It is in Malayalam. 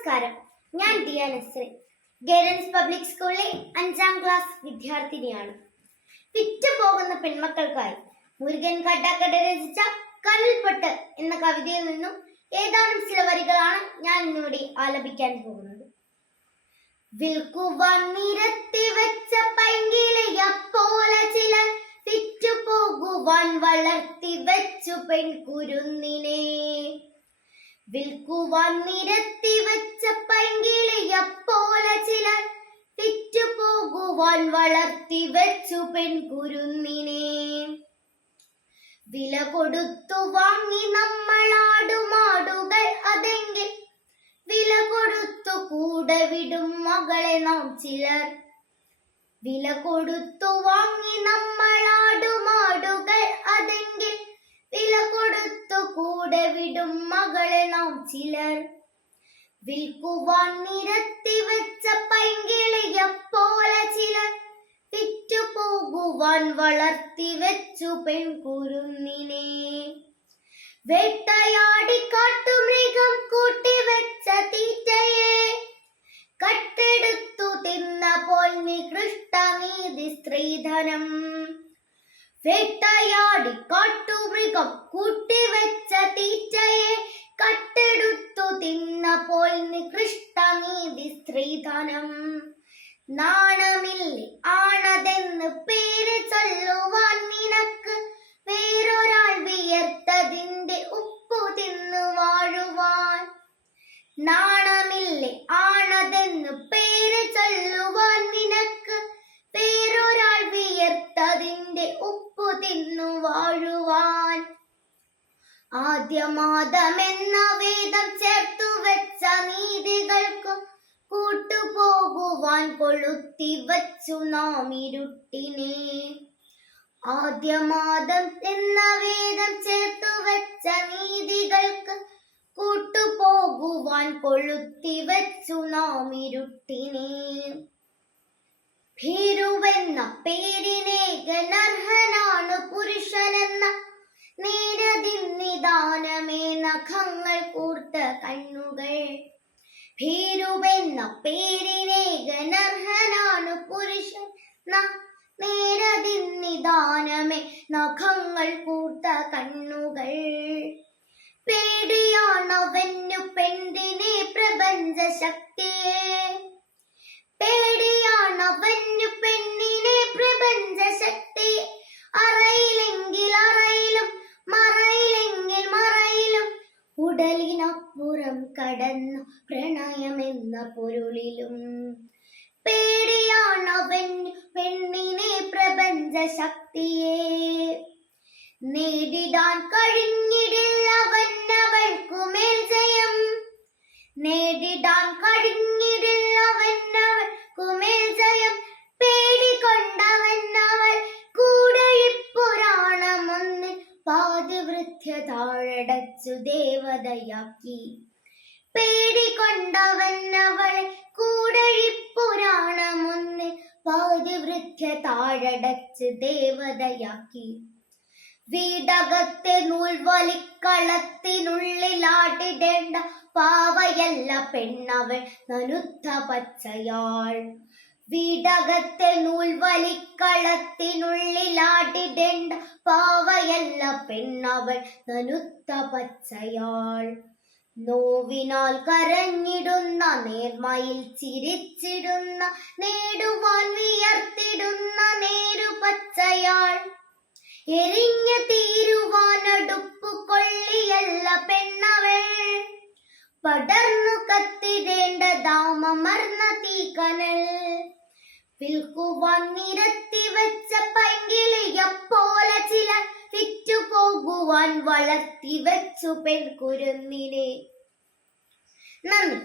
നമസ്കാരം. ഞാൻ ദിയ നസ്രി. ഗൈഡൻസ് പബ്ലിക് സ്കൂളിലെ അഞ്ചാം ക്ലാസ് വിദ്യാർത്ഥിനിയാണ്. വിറ്റു പോകുന്ന പെൺമക്കൾക്കായി മുരുകൻ കട്ടാക്കട രചിച്ച കല്ൽപ്പെട്ട് എന്ന കവിതയിൽ നിന്നും ഏതാനും ചില വരികളാണ് ഞാൻ ഇന്നിവിടെ ആലപിക്കാൻ പോകുന്നത്. വിൽക്കുവാൻ നിരത്തി വെച്ച പൈങ്കിളിയപ്പോലെ ചിലർ വിറ്റുപോകുവാൻ വളർത്തി വെച്ചു പെൺകുരുന്നിനെ. വിൽക്കുവാൻ നിരത്തി വെച്ച പൈങ്കിളിയപ്പോലെ ചിലർ വിറ്റു പോകുവാൻ വളർത്തി വെച്ചു പെൺകുരുന്നിനെ വില കൊടുത്തു വാങ്ങി നമ്മളാടുമാടുകൾ അതെങ്കിൽ വില കൊടുത്തു കൂടെ വിടും മകളെ നാം ചിലർ. വില കൊടുത്തു വാങ്ങി നമ്മളാടുമാടുകൾ അതെങ്കിൽ വില കൊടുത്തു കൂടെ വിടും മകളെ നാം ചിലർ. വിൽക്കുവാൻ നിരത്തി വെച്ച പൈങ്കിളിയപ്പോലെ ചിലർ. വിറ്റു പോകുവാൻ വളർത്തി വെച്ചു പെൺകുരുന്നിനെ. വേട്ടയാടി കാട്ടുമൃഗം കൂട്ടിവെച്ച തീറ്റയെ. കട്ടെടുത്തു തിന്നപ്പോൾ നികൃഷ്ടനീതി സ്ത്രീധനം. വേട്ടയാടി കാട്ടുമൃഗം കൂട്ടിവെച്ച തീറ്റയെ. കട്ടെടുത്തു തിന്നപ്പോൾ നികൃഷ്ടനീതി സ്ത്രീധനം. നാണമില്ലേ ആദ്യമാദമെന്ന വേദം ചേർത്തു വെച്ച നീതികൾക്കും കൂട്ടുപോകുവാൻ കൊളുത്തി വച്ചു നാം ഇരുട്ടിനെ ആദ്യമാദം എന്ന വേദം ചേർത്തു വെച്ച നീതികൾക്ക് കൂട്ടുപോകുവാൻ കൊളുത്തി വച്ചു നാം ഇരുട്ടിനെ ഭീരുവെന്ന പേരിനെ ഗനർഹനാണ് പുരുഷനെന്ന നേരതിന്നിദാനമേ നഖങ്ങൾ കൂർത്ത കണ്ണുകൾ. ഭീരുവെന്ന പേരിനേകനർഹനാണ് പുരുഷൻ. പുരുഷൻ നേരതിന്നിദാനമേ നഖങ്ങൾ കൂർത്ത കണ്ണുകൾ. പേടിയാണവനു പെണ്ണിനെ പ്രപഞ്ച ശക്തിയെ പേടിയാണവനു ഉടലിനപ്പുറം കടന്നു പ്രണയമെന്ന പൊരുളിലും. പേടിയാണവൻ പെണ്ണിനെ പ്രപഞ്ച ശക്തിയെ നേടിടാൻ കഴിഞ്ഞിടില്ലവന്നവൾക്കുമേൽ താഴടച്ചു ദേവതയാക്കി. പേടികൊണ്ടവൻ അവളെ കൂടഴിപ്പുരാണമൊന്ന് പാതിവൃത്യ താഴടച്ച് ദേവതയാക്കി. വീടകത്തെ നൂൽ വലിക്കളത്തിനുള്ളിലാട്ടിടേണ്ട പാവയല്ല പെണ്ണവൾ നനുത്ത പച്ചയാൾ. വീടകത്തെ നൂൽ പാവയല്ല പെണ്ണവൾ നനുത്ത പച്ചയാൾ. നോവിനാൽ കരഞ്ഞിടുന്ന നേർമയിൽ ചിരിച്ചിടുന്ന നേടുവാൻ വിയർത്തിടുന്ന നേരുപച്ചയാൾ എരിഞ്ഞു തീരുവാനടുപ്പു കൊള്ളിയല്ല പെണ്ണവൾ. പടർന്നു കത്തിടേണ്ട ദാമമർന്ന തീക്കനൽ വിൽക്കുവാൻ നിരത്തി വെച്ച പൈങ്കിളിയപ്പോലെ ചില വിറ്റു പോകുവാൻ വളർത്തി വെച്ചു പെൺകുരുന്നിനെ. നന്ദി.